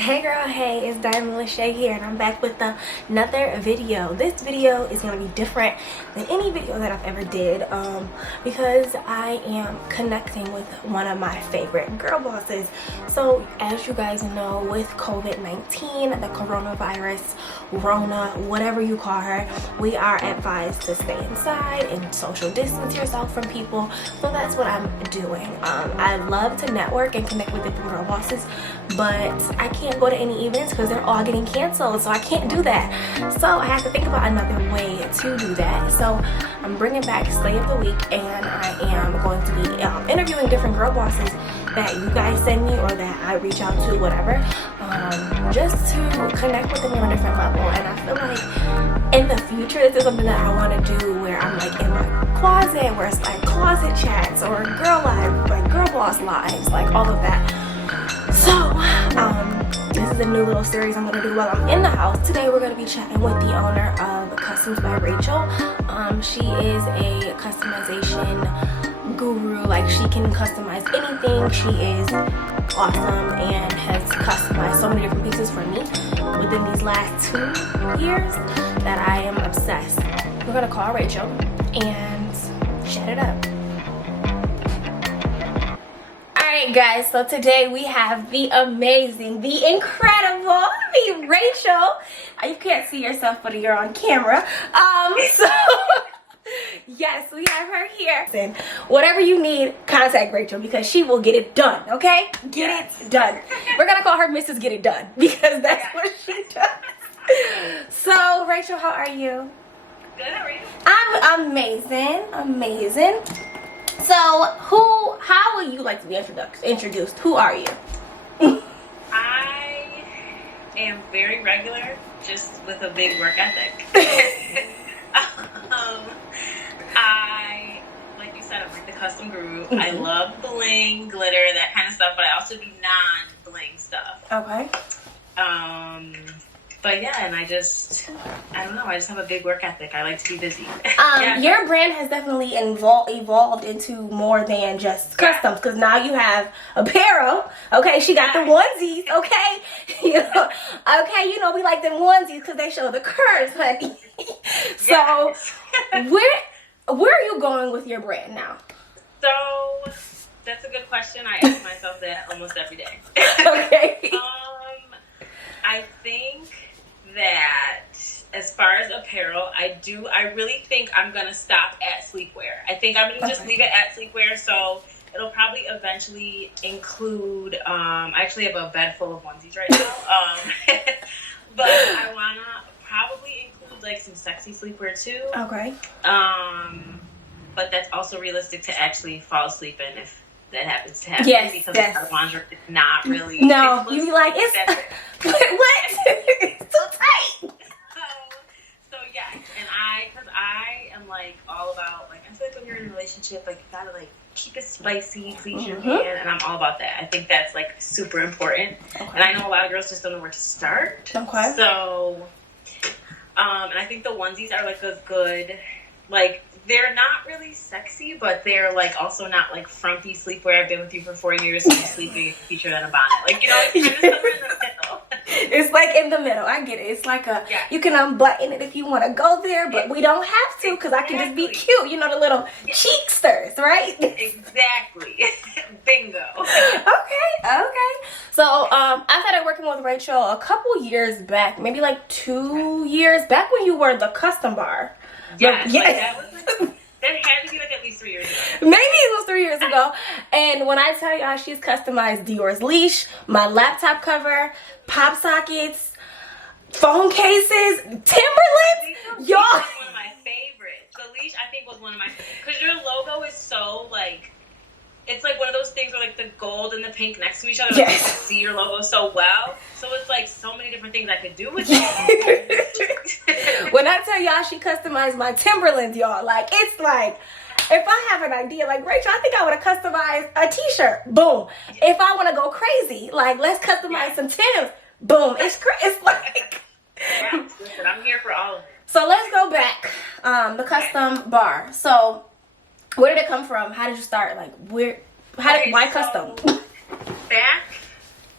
Hey girl, hey, it's Diamond Lachey here, and I'm back with another video. This video is going to be different than any video that I've ever did because I am connecting with one of my favorite girl bosses. So as you guys know, with COVID-19, the coronavirus, Rona, whatever you call her, we are advised to stay inside and social distance yourself from people. So that's what I'm doing. I love to network and connect with different girl bosses, but I can't go to any events because they're all getting canceled, so I can't do that. So I have to think about another way to do that. So I'm bringing back Slay of the Week, and I am going to be interviewing different girl bosses that you guys send me or that I reach out to, whatever, just to connect with them on a different level. And I feel like in the future, this is something that I want to do where I'm like in my closet, where it's like closet chats or girl live, like girl boss lives, like all of that. So this is a new little series I'm going to do while I'm in the house. Today we're going to be chatting with the owner of Customs by Rachel. She is a customization guru. Like, she can customize anything. She is awesome and has customized so many different pieces for me within these last 2 years that I am obsessed. We're going to call Rachel and chat it up. Alright guys, so today we have the amazing, the incredible, the Rachel. You can't see yourself, but you're on camera. So yes, we have her here. And whatever you need, contact Rachel because she will get it done, okay? Get it done. We're gonna call her Mrs. Get It Done because that's what she does. So Rachel, how are you? Good, how are you? I'm amazing. So, how would you like to be introduced? Who are you? I am very regular, just with a big work ethic. Like you said, I'm like the custom guru. Mm-hmm. I love bling, glitter, that kind of stuff, but I also do non-bling stuff. Okay. But yeah, and I don't know, I just have a big work ethic. I like to be busy. Your brand has definitely evolved into more than just customs, because now you have apparel. Okay, she got the onesies. Okay, we like them onesies because they show the curves, honey. So, where are you going with your brand now? So that's a good question. I ask myself that almost every day. Okay. I think that as far as apparel, I really think I'm gonna stop at sleepwear. I think I'm gonna just leave it at sleepwear, so it'll probably eventually include I actually have a bed full of onesies right now. But I wanna probably include like some sexy sleepwear too. Okay. But that's also realistic to actually fall asleep in if that happens to happen. Yes, because our lingerie is not really. No, you be like, it's what? It's too tight. So yeah, and because I am like all about, like, I feel like when you're in a relationship, like, you gotta like keep it spicy, please your man, and I'm all about that. I think that's like super important. Okay. And I know a lot of girls just don't know where to start. Okay. So, and I think the onesies are like a good, like, they're not really sexy, but they're like also not like frumpy sleepwear. I've been with you for 4 years, so I'm sleeping in a t-shirt and a bonnet. Like, it's kind of somewhere in the middle. It's like in the middle. I get it. It's like you can unbutton it if you want to go there, but we don't have to because I can just be cute. You know, the little cheeksters, right? Exactly. Bingo. Okay. So I started working with Rachel a couple years back, maybe like 2 years back when you were the custom bar. Yeah. That had to be like at least 3 years ago. Maybe it was 3 years ago. And when I tell y'all, she's customized Dior's leash, my laptop cover, pop sockets, phone cases, Timberlands. Y'all. One of my favorites. The leash, I think, was one of my favorites. Because your logo is so, like, it's like one of those things where, like, the gold and the pink next to each other, like, you can see your logo so well. So it's, like, so many different things I could do with it. When I tell y'all she customized my Timberlands, y'all, like, it's like, if I have an idea, like, Rachel, I think I want to customize a t-shirt. Boom. If I want to go crazy, like, let's customize some Timbs. Boom. It's like... Yeah, listen, I'm here for all of it. So let's go back. The custom bar. So... where did it come from? How did you start? Like, why custom? Back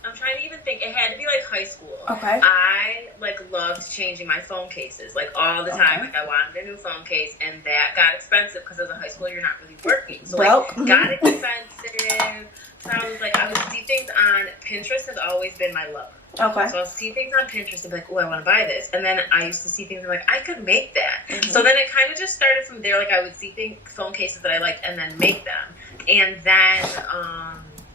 I'm trying to even think. It had to be like high school. Okay. I like loved changing my phone cases like all the time. Okay. Like I wanted a new phone case, and that got expensive because as a high school you're not really working. So Well, like got expensive. So I would see things on Pinterest. Has always been my love. Okay. So I'll see things on Pinterest and be like, oh, I want to buy this. And then I used to see things and be like, I could make that. So then it kind of just started from there. Like I would see phone cases that I liked and then make them. And then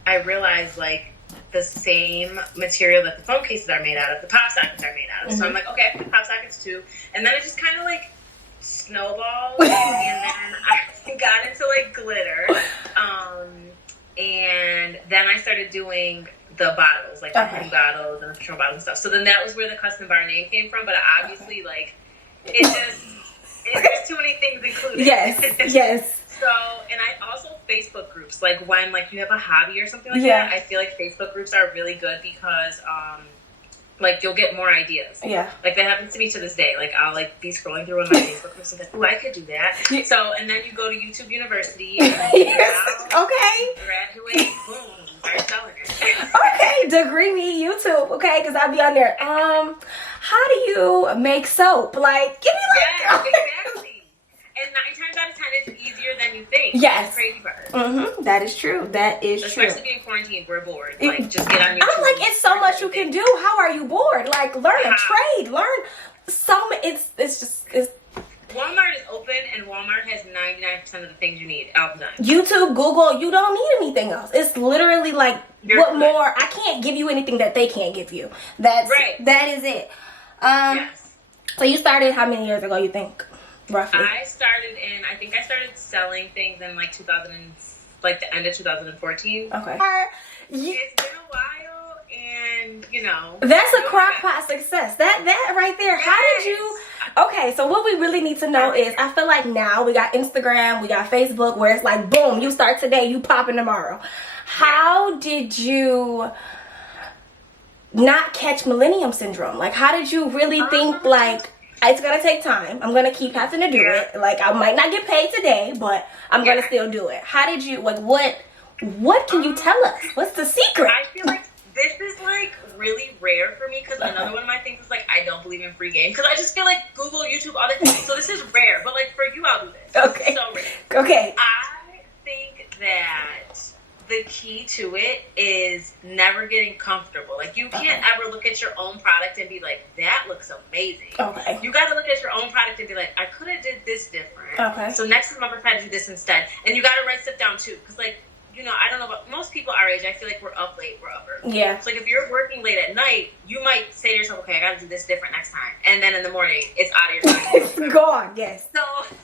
I realized like the same material that the phone cases are made out of, the pop sockets are made out of. So I'm like, okay, I put pop sockets too. And then it just kind of like snowballed. And then I got into like glitter. And then I started doing the bottles, like the cream bottles and the Patron bottles and stuff. So then that was where the Custom Bar name came from. But obviously, like, there's too many things included. Yes. So, and I also Facebook groups, like when like you have a hobby or something like that. I feel like Facebook groups are really good because like you'll get more ideas. Yeah. Like that happens to me to this day. Like I'll like be scrolling through one of my Facebook groups and go, oh, I could do that. So, and then you go to YouTube University and graduate, boom, start selling it. Okay, degree me YouTube, okay? Because I'll be on there. How do you make soap? Like, give me like... Exactly. And 9 times out of 10, it's easier than you think. Yes. That's the crazy part. That is true. That is true. Especially being quarantined, we're bored. Like, just get on YouTube. I'm like, it's so much you can do. How are you bored? Like, learn a trade. Learn some... It's Walmart is open, and Walmart has 99% of the things you need all the time. YouTube, Google, you don't need anything else. It's literally like, more? I can't give you anything that they can't give you. That is it. Yes. So you started how many years ago, you think, roughly? I think I started selling things in like the end of 2014. Okay. It's been a while, and you know. That's a crockpot success. That right there. Yes. How did you? Okay, so what we really need to know is, I feel like now we got Instagram, we got Facebook, where it's like, boom, you start today, you popping tomorrow. How did you not catch Millennium Syndrome? Like, how did you really think, like, it's gonna take time, I'm gonna keep having to do it, like, I might not get paid today, but I'm gonna still do it? How did you, like, what can you tell us? What's the secret? I feel like this is like really rare for me because another one of my things is like I don't believe in free game because I just feel like Google, YouTube, all that. So this is rare, but like for you, I'll do this. Okay. This is so rare. Okay. I think that the key to it is never getting comfortable. Like you can't ever look at your own product and be like, that looks amazing. Okay. You got to look at your own product and be like, I could have did this different. Okay. So next time I'm gonna try to do this instead. And you got to write stuff down too, because like. You know, I don't know about most people our age. I feel like we're up late, we're up early. Yeah. So like if you're working late at night, you might say to yourself, okay, I gotta do this different next time. And then in the morning, it's out of your mind. Gone, yes. So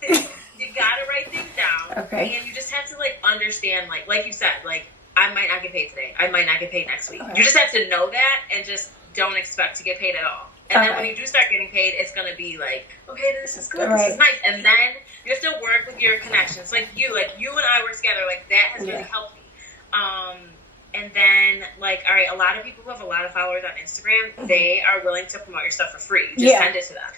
you gotta write things down. Okay. And you just have to like understand, like you said, like I might not get paid today. I might not get paid next week. Okay. You just have to know that and just don't expect to get paid at all. And then when you do start getting paid, it's going to be like, okay, this is good, this is nice. And then you have to work with your connections. Like you and I work together, like that has really helped me. And then, like, all right, a lot of people who have a lot of followers on Instagram, they are willing to promote your stuff for free. You just send it to them.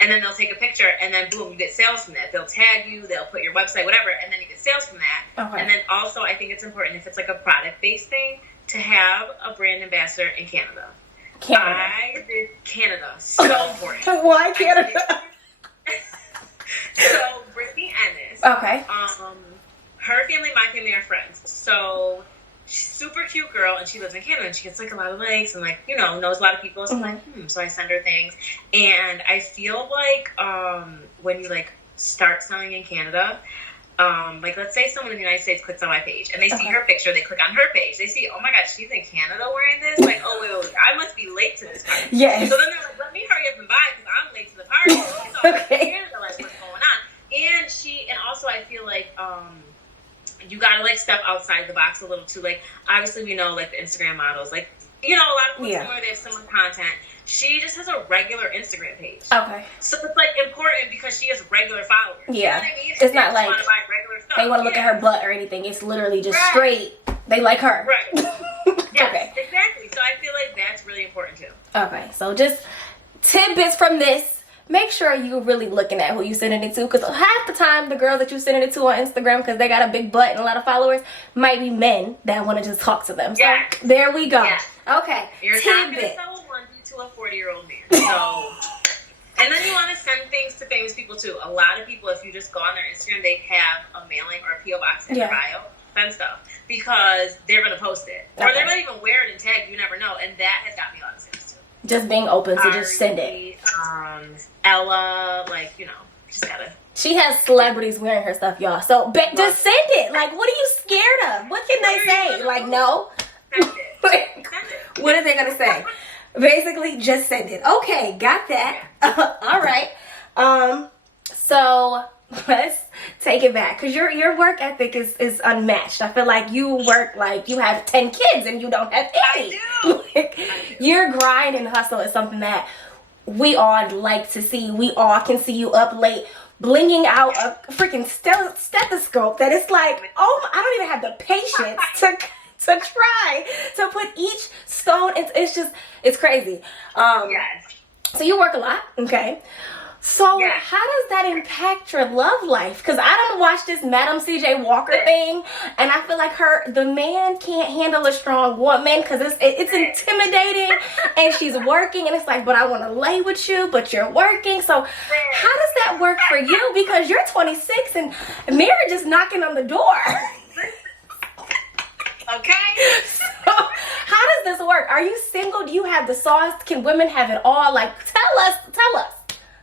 And then they'll take a picture, and then boom, you get sales from that. They'll tag you, they'll put your website, whatever, and then you get sales from that. Okay. And then also, I think it's important, if it's like a product-based thing, to have a brand ambassador in Canada. I did Canada. So important. Why Canada? So, Brittany Ennis. Okay. Her family, my family are friends. So, she's a super cute girl, and she lives in Canada, and she gets, like, a lot of likes, and, like, you know, knows a lot of people. So, I'm like, So I send her things. And I feel like when you, like, start selling in Canada, like, let's say someone in the United States clicks on my page, and they see her picture, they click on her page. They see, oh, my God, she's in Canada wearing this? Like, oh, wait, I must be late to this party. Yes. So then they're like, let me hurry up and buy, because I'm late to the party. So I'm in Canada, like, what's going on? And also I feel like, you gotta, like, step outside the box a little, too. Like, obviously, we know, like, the Instagram models, like, you know, a lot of people similar, they have similar content. She just has a regular Instagram page. Okay. So it's, like, important because she has regular followers. Yeah. You know what I mean? It's not like want to buy regular stuff. They want to look at her butt or anything. It's literally just straight. They like her. Right. Yes, exactly. So I feel like that's really important, too. Okay. So just tidbits from this. Make sure you're really looking at who you sending it to, because half the time the girls that you sending it to on Instagram, because they got a big butt and a lot of followers, might be men that want to just talk to them. So there we go. Yes. Okay. You're not going to Tidbit. sell a onesie to a 40-year-old man. So, and then you want to send things to famous people too. A lot of people, if you just go on their Instagram, they have a mailing or a PO box in their bio. Send stuff because they're going to post it, or they might even wear it and tag. You never know, and that has got me a lot of sales too. Just being open to just send it. Ella, like, you know, just gotta. She has celebrities wearing her stuff, y'all. So just send it. Like, what are you scared of? What can they say? Like, no. Send it. Send it. What are they gonna say? Basically, just send it. Okay, got that. All right. So let's take it back, because your work ethic is unmatched. I feel like you work like you have 10 kids and you don't have any. I do. Your grind and hustle is something that we all like to see. We all can see you up late, blinging out a freaking stethoscope that it's like, oh, I don't even have the patience to try to put each stone. It's crazy. Yes. So you work a lot, okay? So how does that impact your love life? Because I don't watch this Madam CJ Walker thing, and I feel like the man can't handle a strong woman because it's intimidating, and she's working, and it's like, but I want to lay with you, but you're working. So how does that work for you? Because you're 26 and marriage is knocking on the door. Okay. So how does this work? Are you single? Do you have the sauce? Can women have it all? Like, tell us.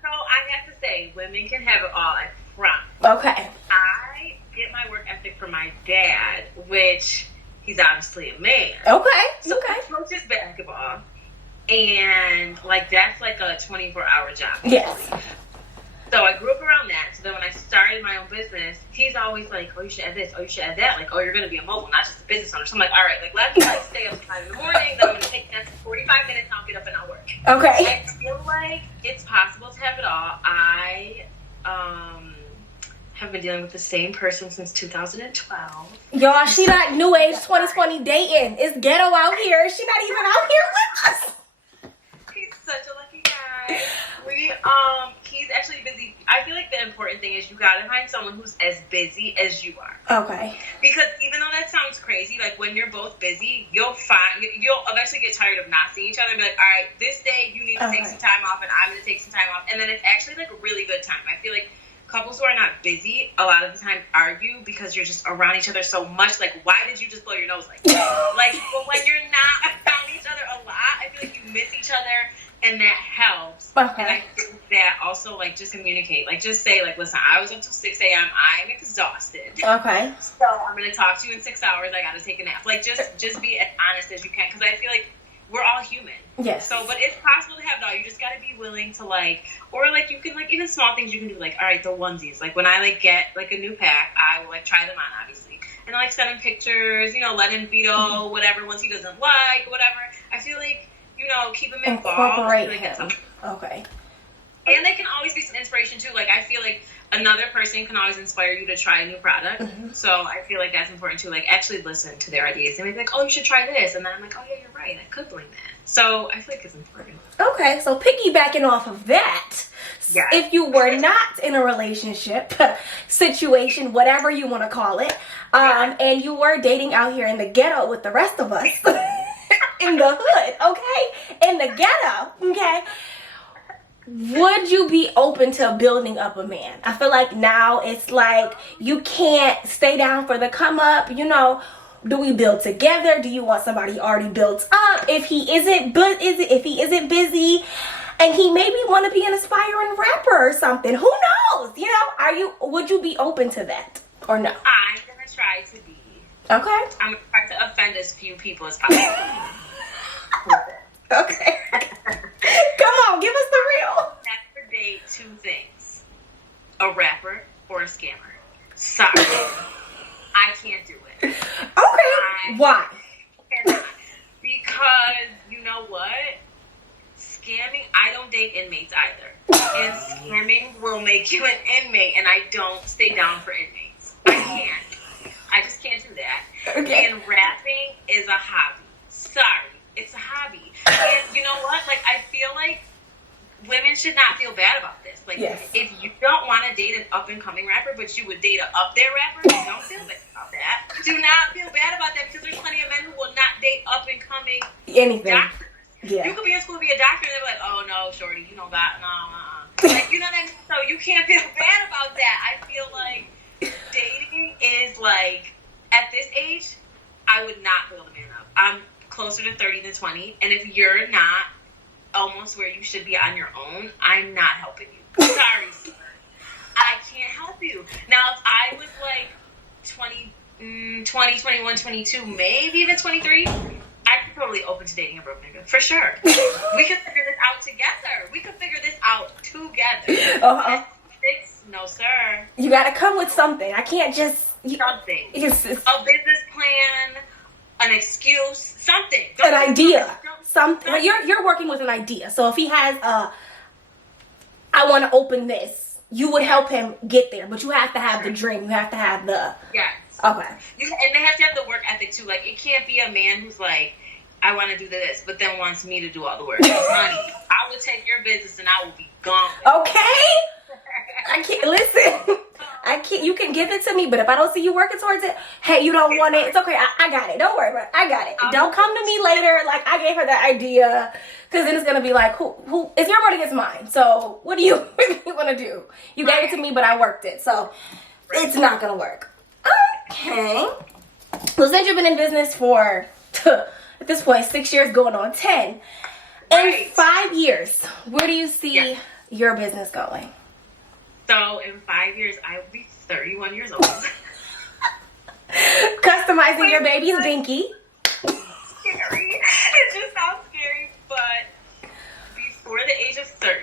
So I have to say, women can have it all, I promise. Okay. I get my work ethic from my dad, which he's obviously a man. Okay. So he coaches basketball, and like that's like a 24-hour job. Yes. So I grew up around that. So then when I started my own business, he's always like, oh, you should add this. Oh, you should add that. Like, oh, you're going to be a mogul, not just a business owner. So I'm like, all right, like, let me like stay up 5 in the morning. Then I'm going to take that for 45 minutes. And I'll get up and I'll work. Okay. I feel like it's possible to have it all. I have been dealing with the same person since 2012. Y'all, she not new age 2020 dating. It's ghetto out here. She not even out here with us. He's such a lucky guy. He's actually busy. I feel like the important thing is you gotta find someone who's as busy as you are. Okay. Because even though that sounds crazy, like when you're both busy, you'll eventually get tired of not seeing each other and be like, all right, this day you need to take some time off and I'm gonna take some time off. And then it's actually like a really good time. I feel like couples who are not busy a lot of the time argue because you're just around each other so much. Like, why did you just blow your nose like that? Like, but when you're not around each other a lot, I feel like you miss each other. And that helps. Okay. And I think that also, like, just communicate. Like, just say, like, listen, I was up till 6 a.m. I'm exhausted. Okay. So I'm going to talk to you in 6 hours. I got to take a nap. Like, just be as honest as you can. Because I feel like we're all human. Yes. So, but it's possible to have it all. You just got to be willing to, like, or, like, you can, like, even small things you can do. Like, all right, the onesies. Like, when I, like, get, like, a new pack, I will, like, try them on, obviously. And, like, send him pictures, you know, let him veto whatever ones he doesn't like, whatever. I feel like, you know, keep him involved. Incorporate him. Okay. And they can always be some inspiration too. Like, I feel like another person can always inspire you to try a new product. Mm-hmm. So I feel like that's important too. Like, actually listen to their ideas. They may be like, oh, you should try this. And then I'm like, oh yeah, you're right. I could bring that. So I feel like it's important. Okay, so piggybacking off of that, if you were not in a relationship situation, whatever you want to call it, and you were dating out here in the ghetto with the rest of us, in the hood, okay? In the ghetto, okay? Would you be open to building up a man? I feel like now it's like you can't stay down for the come up, you know. Do we build together? Do you want somebody already built up? If he isn't busy and he maybe want to be an aspiring rapper or something, who knows? You know, would you be open to that or no? I'm going to try to be. Okay. I'm going to try to offend as few people as possible. Okay. Come on, give us the real. Never date two things: a rapper or a scammer. Sorry, I can't do it. Okay. Why? Cannot. Because you know what? Scamming. I don't date inmates either, and scamming will make you an inmate. And I don't stay down for inmates. I can't. I just can't do that. Okay. And rapping is a hobby. Sorry. It's a hobby. And you know what? Like, I feel like women should not feel bad about this. Like, if you don't want to date an up-and-coming rapper, but you would date an up-there rapper, don't feel bad about that. do not feel bad about that because there's plenty of men who will not date up and coming Anything. doctors. Yeah. You could be in school to be a doctor and they're like, oh no, shorty, you know that, no. Like, you know what I mean? So you can't feel bad about that. I feel like dating is like, at this age, I would not build a man up. I'm closer to 30 than 20, and if you're not almost where you should be on your own, I'm not helping you. Sorry, sir. I can't help you. Now, if I was like 20, 21, 22, maybe even 23, I'd be totally open to dating a broke nigga. For sure. We could figure this out together. We could figure this out together. Uh-huh. No, sir. You gotta come with something. I can't just... Something. It's A business plan, an excuse, something. an idea. Something. You're working with an idea. So if he has I want to open this, you would help him get there. But you have to have the dream. You have to have the... Yes. Okay. And they have to have the work ethic too. Like, it can't be a man who's like, I want to do this, but then wants me to do all the work. Honey, I will take your business and I will be gone. Okay. I can't listen. I can't. You can give it to me, but if I don't see you working towards it, hey, you don't want it. It's okay. I got it. Don't worry about it. I got it. Don't come to me later like I gave her the idea, because then it's gonna be like, who? It's your word against mine. So what do you want to do? You gave it to me, but I worked it, so it's not gonna work. Okay. Well, since you've been in business for at this point 6 years, going on 10, in 5 years, where do you see your business going? So in 5 years, I will be 31 years old. Customizing your baby's binky. Scary. It just sounds scary, but before the age of 30,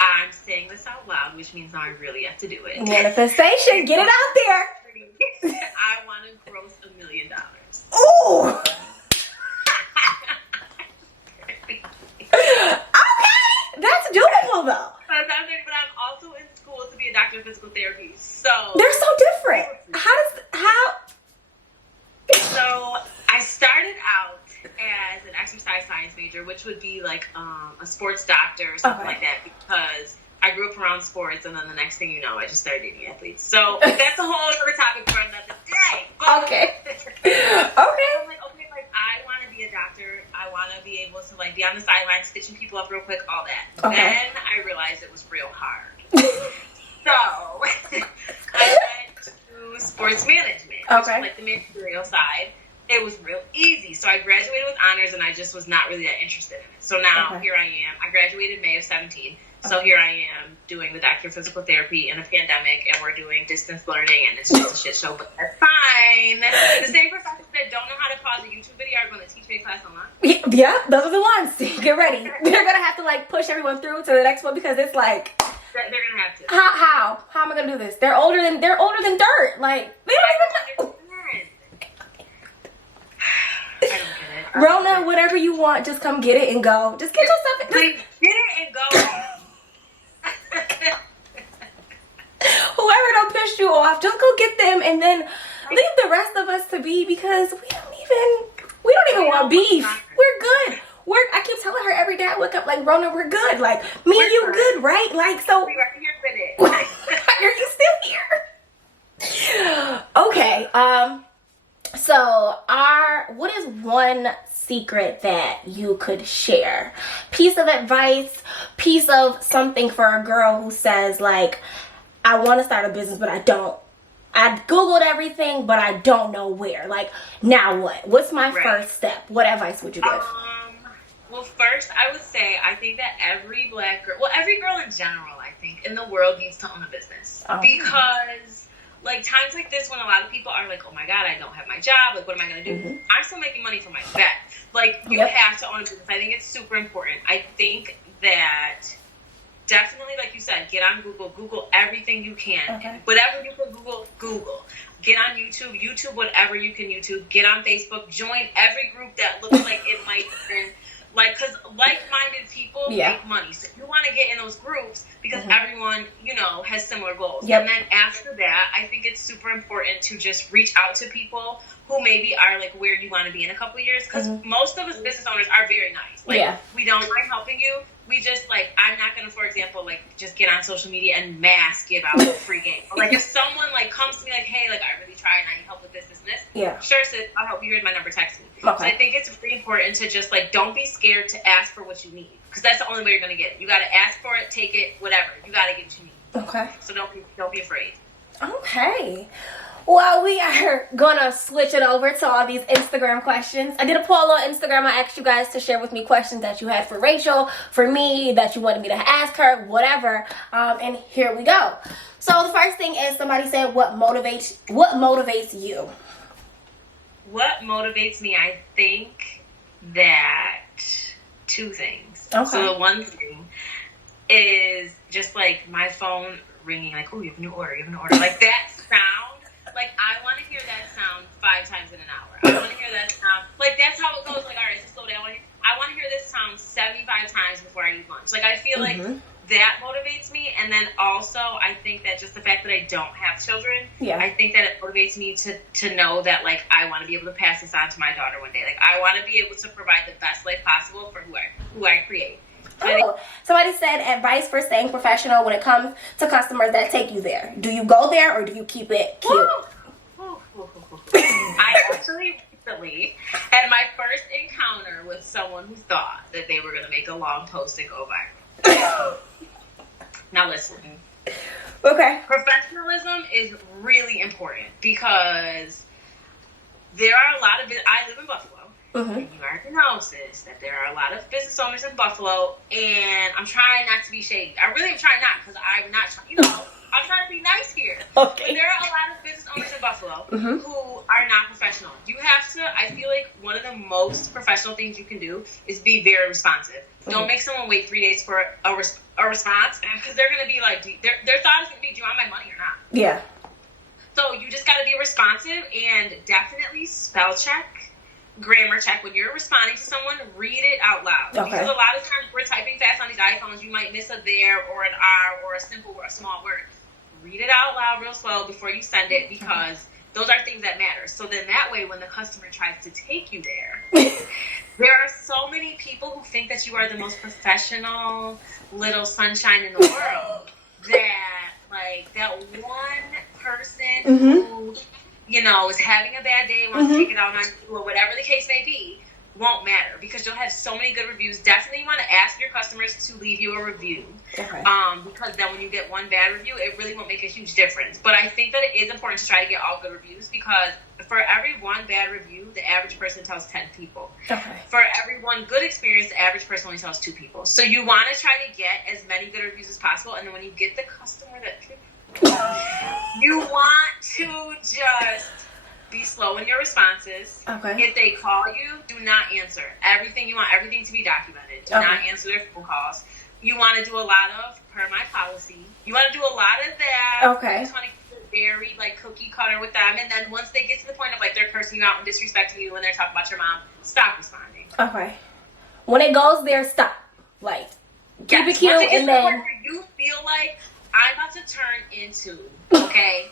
I'm saying this out loud, which means now I really have to do it. Manifestation. Get it out there. I want to gross $1 million. Ooh. Okay. That's doable, though. But I'm also in school to be a doctor of physical therapy. So they're so different. How? So I started out as an exercise science major, which would be like a sports doctor or something like that, because I grew up around sports, and then the next thing you know, I just started dating athletes. So that's a whole other topic for another day. But Okay. I'm like, I want to be a doctor. I want to be able to like be on the sidelines, stitching people up real quick, all that. Okay. Then I realized it was real hard. So I went to sports management, which is like the managerial side. It was real easy. So I graduated with honors, and I just was not really that interested in it. So now here I am. I graduated May of 17. So here I am doing the doctor of physical therapy in a pandemic, and we're doing distance learning, and it's just a shit show, but that's fine. The same professors that don't know how to pause a YouTube video are going to teach me a class online. Yeah, those are the ones. Get ready. They're gonna have to like push everyone through to the next one, because it's like, they're gonna have to. How am I gonna do this? They're older than dirt. Like, they don't even know. I don't get it. Rona, whatever you want, just come get it and go. Just get yourself. Get it and go. Whoever don't piss you off, just go get them, and then leave the rest of us to be, because we don't even want beef. We're good. I keep telling her every day I wake up like, Rona, we're good. Like, me and you good, right? Like, so we right here with it. are you still here? Okay. So what is one secret that you could share? Piece of advice, piece of something for a girl who says, like, I want to start a business, but I don't. I Googled everything, but I don't know where. Like, now what? What's my first step? What advice would you give? Well, first, I would say I think that every black girl, every girl in general, I think, in the world needs to own a business. Because, like, times like this when a lot of people are like, oh my God, I don't have my job. Like, what am I going to do? I'm still making money from my vet. Like, you have to own a business. I think it's super important. I think that definitely, like you said, get on Google everything you can. Whatever you can Google. Get on YouTube whatever you can YouTube. Get on Facebook, join every group that looks like it might have been, like, because like-minded people make money. So you want to get in those groups because everyone, has similar goals. And then after that, I think it's super important to just reach out to people who maybe are like where you want to be in a couple of years, because most of us business owners are very nice. Like, we don't mind helping you. We just, like, I'm not going to, for example, like, just get on social media and mass give out a free game. Or, like, if someone, like, comes to me, like, hey, like, I really tried and I need help with this, this, and this. Sure, sis, I'll help you. Here's my number. Text me. So I think it's really important to just, like, don't be scared to ask for what you need. Because that's the only way you're going to get it. You got to ask for it, take it, whatever. You got to get what you need. Okay. So don't be afraid. Okay. Well, we are gonna switch it over to all these Instagram questions. I did a poll on Instagram. I asked you guys to share with me questions that you had for Rachel, for me, that you wanted me to ask her, whatever. And here we go. So the first thing is, somebody said, what motivates you? What motivates me? I think that two things. Okay. So the one thing is just like my phone ringing, like, oh, you have a new order, like that sound. Like, I want to hear that sound 5 times in an hour. I want to hear that sound. Like, that's how it goes. Like, all right, just slow down. I want to hear this sound 75 times before I eat lunch. Like, I feel like that motivates me. And then also, I think that just the fact that I don't have children, I think that it motivates me to know that, like, I want to be able to pass this on to my daughter one day. Like, I want to be able to provide the best life possible for who I create. Oh, somebody said advice for staying professional when it comes to customers that take you there. Do you go there or do you keep it cute? I actually recently had my first encounter with someone who thought that they were going to make a long post and go viral. Now listen. Okay. Professionalism is really important because there are a lot of... I live in Buffalo. And you already know, sis, that there are a lot of business owners in Buffalo, and I'm trying not to be shady. I really am trying not, because I'm not, I'm trying to be nice here. Okay. But there are a lot of business owners in Buffalo who are not professional. You have to, I feel like one of the most professional things you can do is be very responsive. Don't make someone wait 3 days for a response, because they're going to be like, their thought is going to be, do you want my money or not? Yeah. So you just got to be responsive, and definitely spell check. Grammar check. When you're responding to someone, read it out loud. Okay. Because a lot of times we're typing fast on these iPhones, you might miss a there or an R or a small word. Read it out loud real slow before you send it, because those are things that matter. So then that way, when the customer tries to take you there, there are so many people who think that you are the most professional little sunshine in the world that, like, that one person who... is having a bad day, wants to take it out on you, or whatever the case may be, won't matter, because you'll have so many good reviews. Definitely want to ask your customers to leave you a review. Okay. Because then when you get one bad review, it really won't make a huge difference. But I think that it is important to try to get all good reviews, because for every one bad review, the average person tells 10 people. Okay. For every one good experience, the average person only tells 2 people. So you want to try to get as many good reviews as possible, and then when you get the customer that you want to just be slow in your responses. Okay. If they call you, do not answer. You want everything to be documented. Do not answer their phone calls. You want to do a lot of, per my policy, you want to do a lot of that. Okay. You just want to keep it very, like, cookie cutter with them. And then once they get to the point of, like, they're cursing you out and disrespecting you when they're talking about your mom, stop responding. Okay. When it goes there, stop. Like, keep it cute, and then... Where you feel like, I'm about to turn into, okay?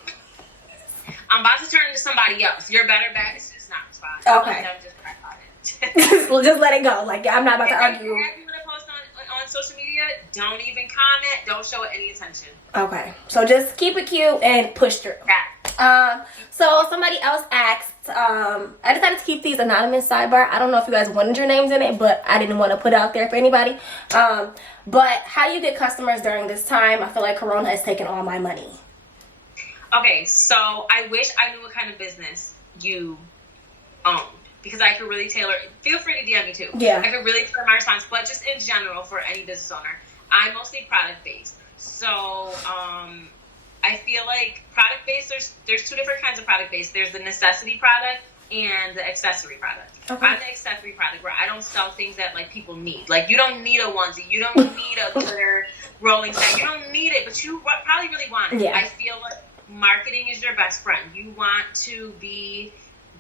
I'm about to turn into somebody else. You're better bet. It's just not respond. Okay. Just cry about it. Well, just let it go. Like, I'm not about to argue. If you want to post on social media, don't even comment. Don't show it any attention. Okay. So just keep it cute and push through. Yeah. So somebody else asked, I decided to keep these anonymous sidebar. I don't know if you guys wanted your names in it, but I didn't want to put it out there for anybody. But how do you get customers during this time? I feel like Corona has taken all my money. Okay, so I wish I knew what kind of business you owned, because I could really tailor. Feel free to DM me too. Yeah. I could really tailor my response, but just in general for any business owner, I'm mostly product based. So I feel like product based. There's 2 different kinds of product based. There's the necessity product and the accessory product. Okay. I'm the accessory product, where I don't sell things that, like, people need. Like, you don't need a onesie. You don't need a glitter rolling set. You don't need it, but you probably really want it. Yeah. I feel like marketing is your best friend. You want to be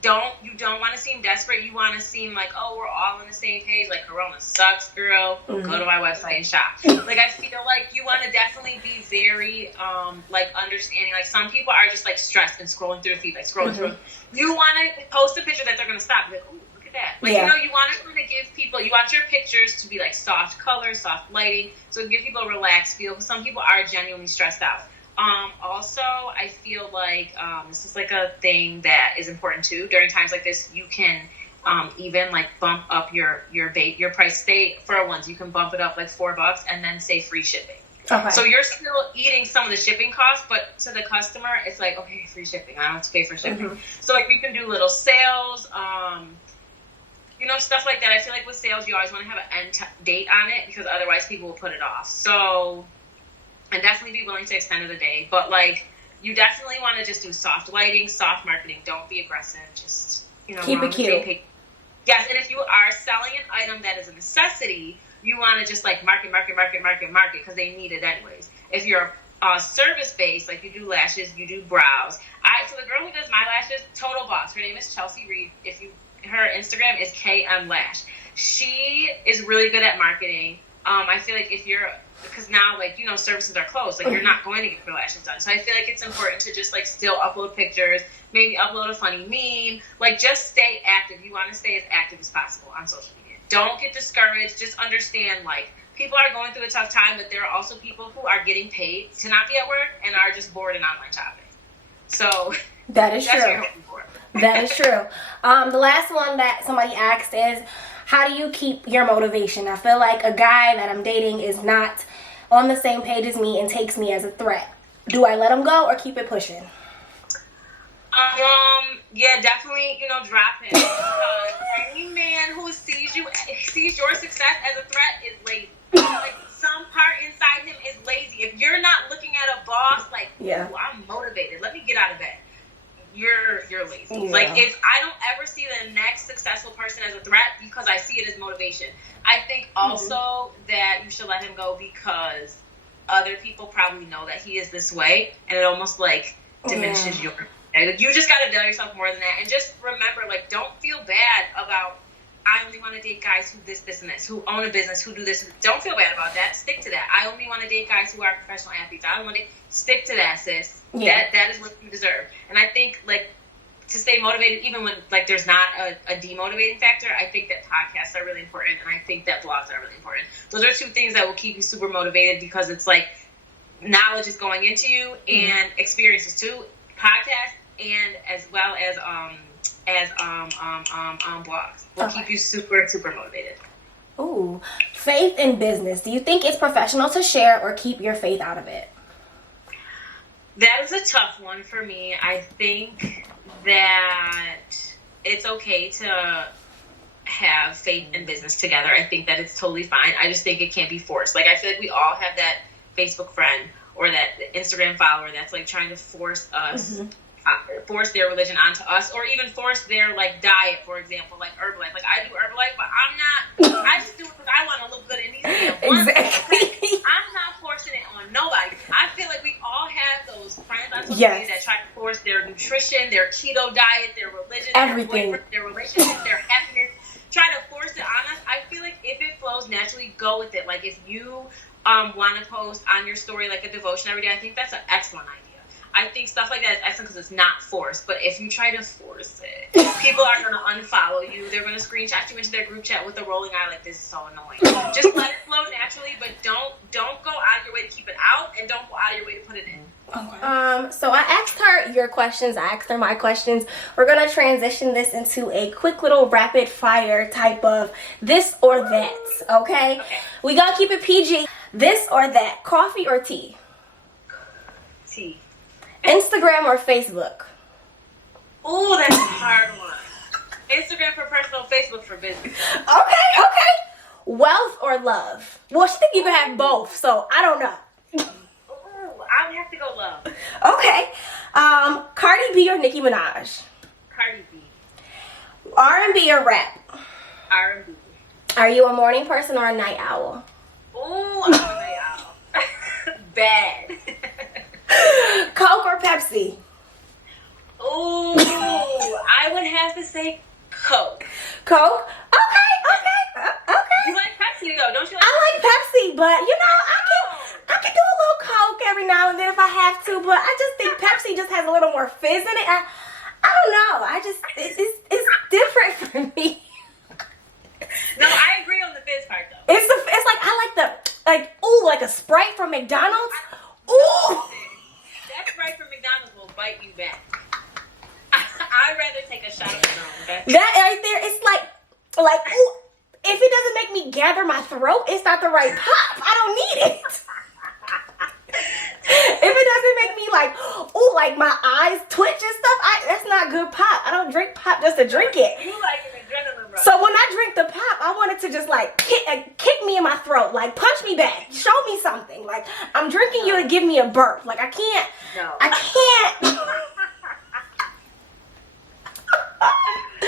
you don't want to seem desperate. You want to seem like, oh, we're all on the same page. Like, Corona sucks, girl. Go to my website and shop. Like, I feel like you want to definitely be very, like, understanding. Like, some people are just, like, stressed and scrolling through feed, like, scrolling through. You want to post a picture that they're going to stop. Like, ooh, look at that. Like, you know, you want to kind of give people, you want your pictures to be, like, soft colors, soft lighting. So give people a relaxed feel. Because some people are genuinely stressed out. Also, I feel like this is like a thing that is important too. During times like this, you can even like bump up your price. Say for a ones, you can bump it up like $4 and then say free shipping. Okay. So you're still eating some of the shipping costs, but to the customer, it's like, okay, free shipping. I don't have to pay for shipping. So like you can do little sales, you know, stuff like that. I feel like with sales, you always want to have an end date on it because otherwise people will put it off. So. And definitely be willing to extend the day. But, like, you definitely want to just do soft lighting, soft marketing. Don't be aggressive. Just, you know, keep it cute. Yes, and if you are selling an item that is a necessity, you want to just, like, market, because they need it anyways. If you're service-based, like you do lashes, you do brows. So the girl who does my lashes, total boss. Her name is Chelsea Reed. Her Instagram is KM Lash. She is really good at marketing. I feel like because now, like, you know, services are closed. Like, you're not going to get your lashes done. So I feel like it's important to just, like, still upload pictures, maybe upload a funny meme. Like, just stay active. You want to stay as active as possible on social media. Don't get discouraged. Just understand, like, people are going through a tough time, but there are also people who are getting paid to not be at work and are just bored and online shopping. So that is true. That is true. The last one that somebody asked is, how do you keep your motivation? I feel like a guy that I'm dating is not on the same page as me and takes me as a threat. Do I let him go or keep it pushing? Yeah, definitely, you know, drop him. Because any man who sees your success as a threat is lazy. Like, some part inside him is lazy. If you're not looking at a boss like, oh, I'm motivated, let me get out of bed. You're lazy. Yeah. Like, if I don't ever see the next successful person as a threat because I see it as motivation. I think also that you should let him go because other people probably know that he is this way, and it almost like diminishes your. Like, you just got to tell yourself more than that, and just remember, like, don't feel bad about. I only want to date guys who this, and this, who own a business, who do this. Don't feel bad about that. Stick to that. I only want to date guys who are professional athletes. I don't want to stick to that, sis. Yeah. That is what you deserve. And I think, like, to stay motivated, even when, like, there's not a demotivating factor, I think that podcasts are really important, and I think that blogs are really important. Those are two things that will keep you super motivated because it's, like, knowledge is going into you and experiences, too. Podcasts and as well as blogs will keep you super, super motivated. Ooh. Faith in business. Do you think it's professional to share or keep your faith out of it? That is a tough one for me. I think that it's okay to have faith and business together. I think that it's totally fine. I just think it can't be forced. Like, I feel like we all have that Facebook friend or that Instagram follower that's, like, trying to force us force their religion onto us, or even force their, like, diet, for example, like Herbalife. Like, I do Herbalife, but I just do it because I want to look good in these damn ones. Exactly. I'm not forcing it on nobody. I feel like we all have those friends on social media that try to force their nutrition, their keto diet, their religion, everything, their relationship, their happiness, try to force it on us. I feel like if it flows naturally, go with it. Like, if you want to post on your story, like, a devotion every day, I think that's an excellent idea. I think stuff like that is excellent because it's not forced. But if you try to force it, people are going to unfollow you. They're going to screenshot you into their group chat with a rolling eye like, this is so annoying. Just let it flow naturally, but don't go out of your way to keep it out, and don't go out of your way to put it in. Okay. So I asked her your questions. I asked her my questions. We're going to transition this into a quick little rapid fire type of this or that. Okay? We got to keep it PG. This or that. Coffee or tea? Tea. Instagram or Facebook? Oh, that's a hard one. Instagram for personal, Facebook for business. Okay. Wealth or love? Well, she think you can have both, so I don't know. Ooh, I would have to go love. Okay. Cardi B or Nicki Minaj? Cardi B. R&B or rap? R&B. Are you a morning person or a night owl? Ooh, I'm a night owl. Bad. Coke or Pepsi? Ooh, I would have to say Coke. Coke? Okay. You like Pepsi though, don't you? I like Pepsi, but you know, I can do a little Coke every now and then if I have to, but I just think Pepsi just has a little more fizz in it. I don't know. It's different for me. No, I agree on the fizz part though. It's like I like a Sprite from McDonald's. Ooh. That Sprite from McDonald's will bite you back. I'd rather take a shot of my own. Okay? That right there, it's like ooh, if it doesn't make me gather my throat, it's not the right pop. I don't need it. If it doesn't make me like, ooh, like my eyes twitch and stuff, that's not good pop. I don't drink pop just to drink it. You like an adrenaline rush. So when I drink the pop, I want it to just like kick me in my throat, like punch me back, show me something. Like I'm drinking you to give me a burp. Like I can't.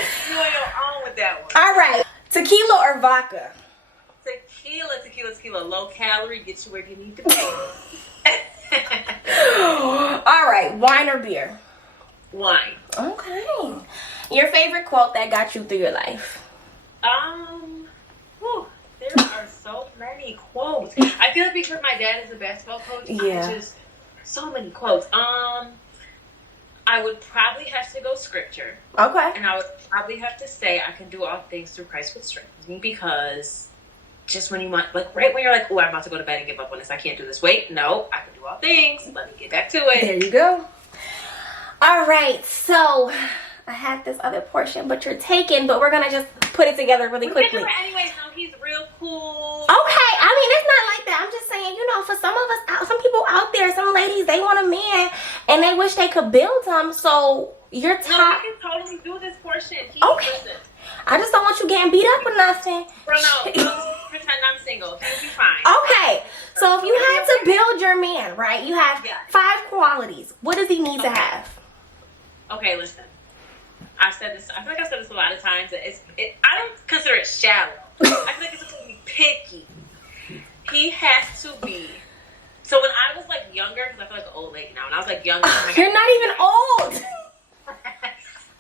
You on your own with that one. All right, tequila or vodka? Tequila. Low calorie, get you where you need to be. All right, wine or beer? Wine. Okay. Your favorite quote that got you through your life? There are so many quotes. I feel like because my dad is a basketball coach, Yeah. just so many quotes. I would probably have to go scripture. Okay. And I would probably have to say I can do all things through Christ which strengthens me, because just when you want, like right when you're like, oh, I'm about to go to bed and give up on this, I can't do this. Wait, no, I can do all things. Let me get back to it. There you go. All right, so I have this other portion, but you're taken, but we're going to just put it together really We quickly. can do it anyways. No, he's real cool. Okay, I mean, it's not like that. I'm just saying, you know, for some of us, some people out there, some ladies, they want a man and they wish they could build him. So you're No, top. we can totally do this portion. Okay. Listen. I just don't want you getting beat up or nothing. Bro, no, pretend I'm single. He'll be fine. Okay, so if you had to build your man, right, you have 5 qualities. What does he need to have? Okay, listen. I've said this. I feel like I've said this a lot of times. I don't consider it shallow. I feel like it's supposed to be picky. He has to be. So when I was like younger, because I feel like an old lady now. When I was like younger, You're not even old.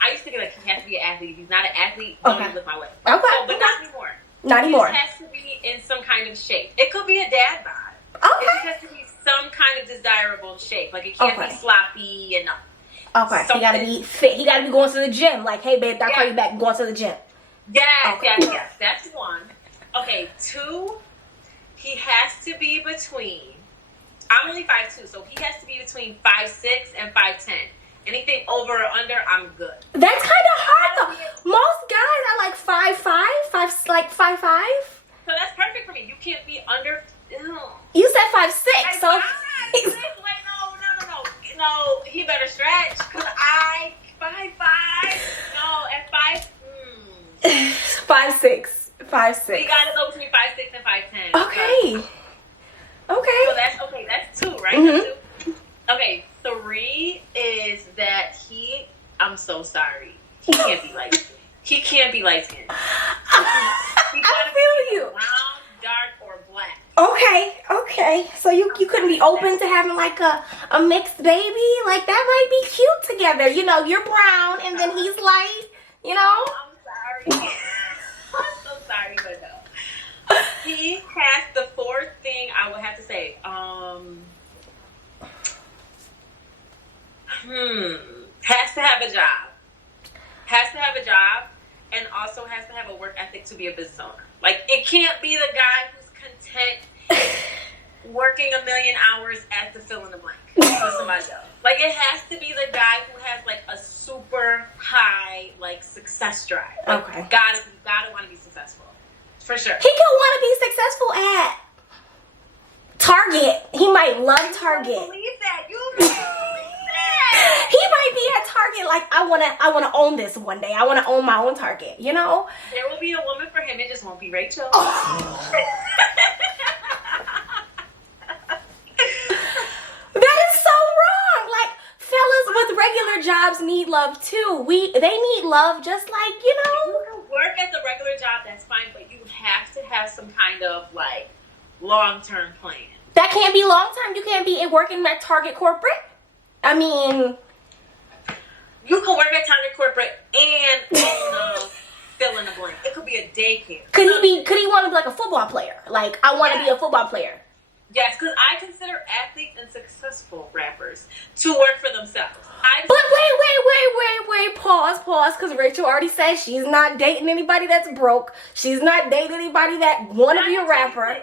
I used to think like he has to be an athlete. If he's not an athlete, don't Okay. even look my way. Okay. So, but not anymore. Not anymore. He has to be in some kind of shape. It could be a dad bod. It Okay. just has to be some kind of desirable shape. Like it can't be sloppy and Okay. He gotta be fit. He gotta be going to the gym. Like, hey babe, I'll call you back. Going to the gym. Yes, Okay. yes. That's one. Okay, 2, he has to be between, I'm only 5'2", so he has to be between 5'6" and 5'10". Anything over or under, I'm good. That's kind of hard though. Most guys are like 5'5", like 5'5". So that's perfect for me. You can't be under, ew. You said 5'6", so. Wait, no, he better stretch, because 5'5", no, at 5'6", 5'6". we gotta go between 5'6" and 5'10". Okay. Okay. So that's 2, right? Mhm. That's 2. Okay, 3 is that I'm so sorry. He can't be light skinned. He can't be light skinned. I feel you. Brown, dark, or black. Okay. So you couldn't be open to having like a mixed baby? Like that might be cute together. You know, you're brown and then he's light, you know? I'm sorry. I'm so sorry, but no. He has the 4th thing I would have to say. Has to have a job. Has to have a job, and also has to have a work ethic to be a business owner. Like, it can't be the guy who's content working 1,000,000 hours at the fill in the blank for somebody else. Like, it has to be the guy who has like a super high like success drive. Like, Okay. Gotta want to be successful for sure. He could want to be successful at Target. He might love Target. You believe that? You really believe that? He might be at Target like I wanna own this one day. I wanna own my own Target, you know? There will be a woman for him. It just won't be Rachel. That is so wrong. Like, fellas with regular jobs need love too. They need love just like, you know. You can work at the regular job, that's fine, but you have to have some kind of like long-term plan. That can't be long term. You can't be working at Target corporate. I mean, You could work at Target corporate and fill in the blank. It could be a daycare. Could he want to be like a football player? Like, I want to be a football player. Yes, because I consider athletes and successful rappers to work for themselves. But wait, pause, because Rachel already said she's not dating anybody that's broke. She's not dating anybody that want to be a rapper.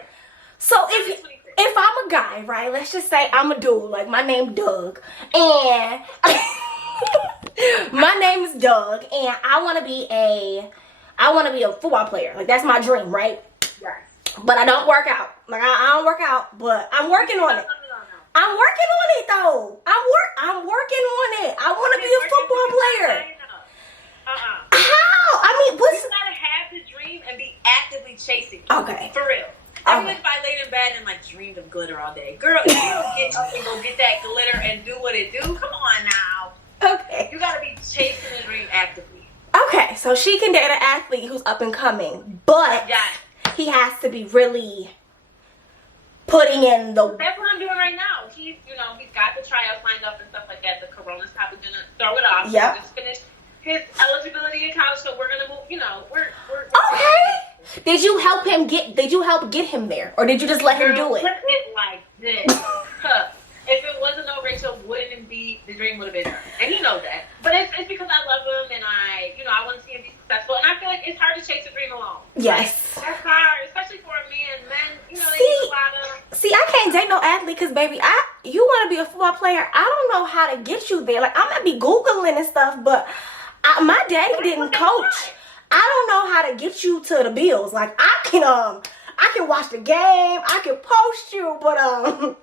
So if I'm a guy, right, let's just say I'm a dude, like my name Doug, and my name is Doug, and I want to be a football player. Like, that's my dream, right? Yes. But I don't work out. Like, I don't work out, but I'm working on it. I'm working on it, though. I'm working on it. I want to be a football player. How? I mean, you gotta have the dream and be actively chasing it. Okay. For real. Even if I laid in bed and like dreamed of glitter all day, girl, if you don't get up and go get that glitter and do what it do, come on now. Okay. You gotta be chasing the dream actively. Okay, so she can date an athlete who's up and coming, but he has to be really putting in the. That's what I'm doing right now. He's got the tryouts lined up and stuff like that. The corona's probably gonna throw it off. Yep. Just finished his eligibility in college, so we're gonna move. We're okay. Did you help get him there, or did you just let him do it? Put it like this. If it wasn't no Rachel, wouldn't be the dream would have been her, and he knows that. But it's because I love him and I want to see him be successful, and I feel like it's hard to chase a dream alone. Yes, like, that's hard, especially for a man. Men, they need a lot of. See, I can't date no athlete because, baby, you want to be a football player. I don't know how to get you there. Like, I might be Googling and stuff, but my daddy didn't coach. I don't know how to get you to the Bills. Like, I can watch the game. I can post you, but I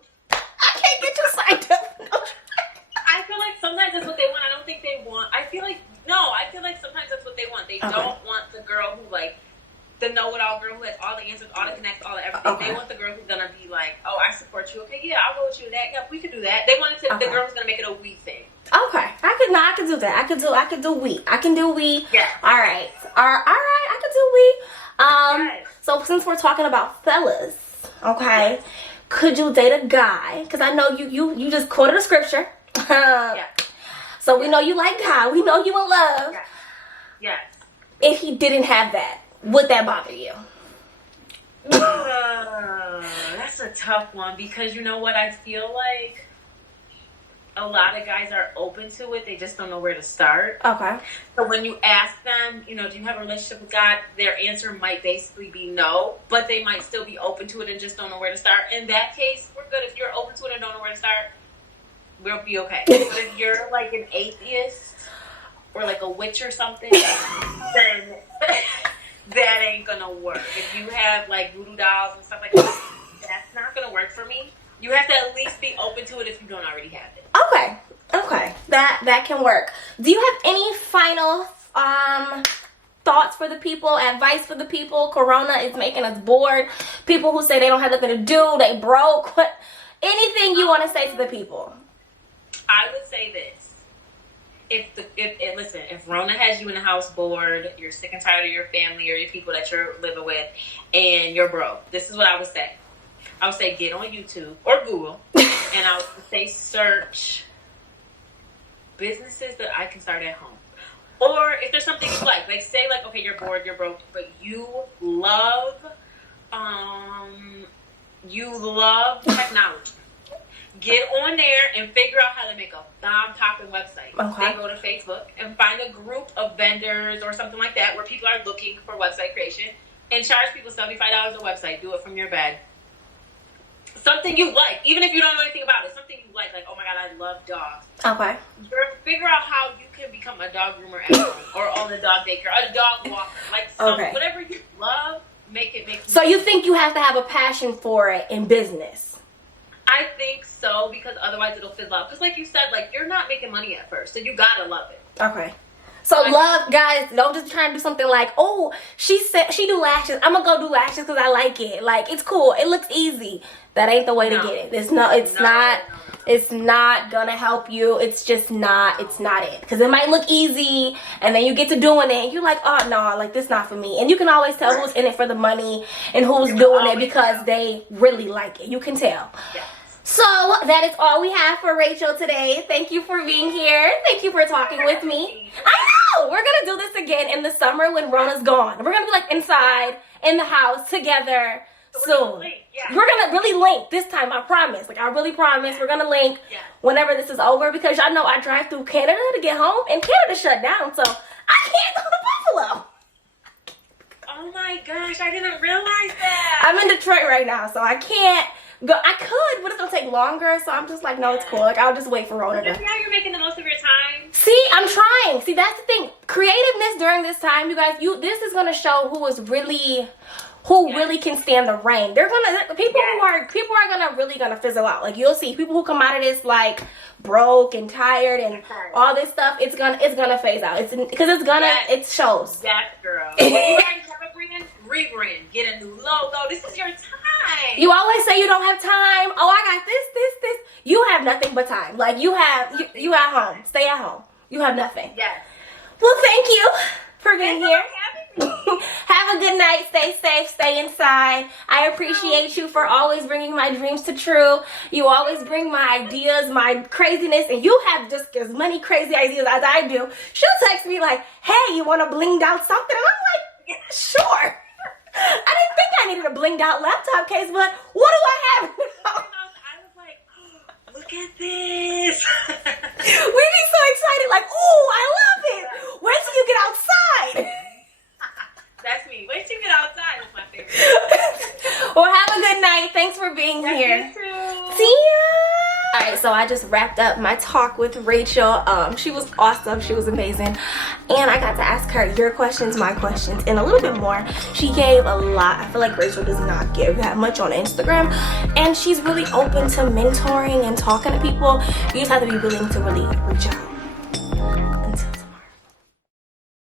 can't get you signed up. I feel like sometimes that's what they want. I don't think they want. I feel like sometimes that's what they want. They don't want the girl who the know-it-all girl who has all the answers, all the connects, all the everything. Okay. They want the girl who's gonna be like, oh, I support you. Okay, yeah, I'll go with you. That, yeah, we could do that. They wanted the girl who's gonna make it a we thing. Okay, I could do that. I could do we. I can do we. Yeah. All right. I could do we. Yes. So since we're talking about fellas, okay, yes. Could you date a guy? Because I know you just quoted a scripture. Yeah. So we know you like God. We know you in love. Yes. Yes. If he didn't have that, would that bother you? That's a tough one because you know what I feel like. A lot of guys are open to it. They just don't know where to start. Okay. So when you ask them, do you have a relationship with God? Their answer might basically be no, but they might still be open to it and just don't know where to start. In that case, we're good. If you're open to it and don't know where to start, we'll be okay. But if you're like an atheist or like a witch or something, then that ain't gonna work. If you have like voodoo dolls and stuff like that, that's not gonna work for me. You have to at least be open to it if you don't already have it. Okay. That can work. Do you have any final thoughts for the people, advice for the people? Corona is making us bored. People who say they don't have nothing to do, they broke. Anything you want to say to the people? I would say this. If Rona has you in the house bored, you're sick and tired of your family or your people that you're living with, and you're broke, this is what I would say. I would say get on YouTube or Google, and I would say search businesses that I can start at home. Or if there's something you like say okay, you're bored, you're broke, but you love technology. Get on there and figure out how to make a bomb-popping website. Okay. Then go to Facebook and find a group of vendors or something like that where people are looking for website creation and charge people $75 a website. Do it from your bed. Something you like, even if you don't know anything about it, something you like oh my God, I love dogs. Okay. Figure out how you can become a dog groomer at home or own a dog daycare, a dog walker, whatever you love, make it. So you think you have to have a passion for it in business? I think so, because otherwise it'll fizzle out. Because like you said, you're not making money at first, so you gotta love it. Okay. So love, guys, don't just try and do something like, oh, she said she do lashes. I'm going to go do lashes because I like it. Like, it's cool. It looks easy. That ain't the way to get it. It's not going to help you. It's just not, it's not it. Because it might look easy and then you get to doing it and you're like, oh, no, this not for me. And you can always tell who's in it for the money and who's doing it because they really like it. You can tell. Yeah. So that is all we have for Rachel today. Thank you for being here. Thank you for talking with me. I know! We're gonna do this again in the summer when Rona's gone. We're gonna be like inside, in the house, together soon. We're gonna really link this time, I promise. Like, I really promise we're gonna link whenever this is over, because y'all know I drive through Canada to get home, and Canada shut down, so I can't go to Buffalo. Oh my gosh, I didn't realize that. I'm in Detroit right now, so I can't go. I could, but it's gonna take longer, so I'm just like, no, it's cool. Like, I'll just wait for Rona to. Now you're making the most of your time. See, I'm trying. See, that's the thing. Creativeness during this time, you guys, this is gonna show who really can stand the rain. People are gonna really fizzle out. Like, you'll see people who come out of this like broke and tired and all this stuff. It's gonna phase out. It shows. Yes, girl. You already have a rebrand. Get a new logo. This is your time. You always say you don't have time. Oh, I got this. You have nothing but time. Like, you at home. Stay at home. You have nothing. Yes. Well, thank you for being here. Have a good night. Stay safe. Stay inside. I appreciate you for always bringing my dreams to true. You always bring my ideas, my craziness, and you have just as many crazy ideas as I do. She'll text me like, hey, you want to blinged out something? And I'm like, sure. I didn't think I needed a blinged out laptop case, but what do I have now? I was like, oh, look at this. We'd be so excited, like, ooh, I love it. Wait till you get outside. That's me. Wait till you get outside is my favorite. Well, have a good night. Thanks for being here. You too. See ya. Alright, so I just wrapped up my talk with Rachel. She was awesome. She was amazing. And I got to ask her your questions, my questions, and a little bit more. She gave a lot. I feel like Rachel does not give that much on Instagram. And she's really open to mentoring and talking to people. You just have to be willing to really reach out.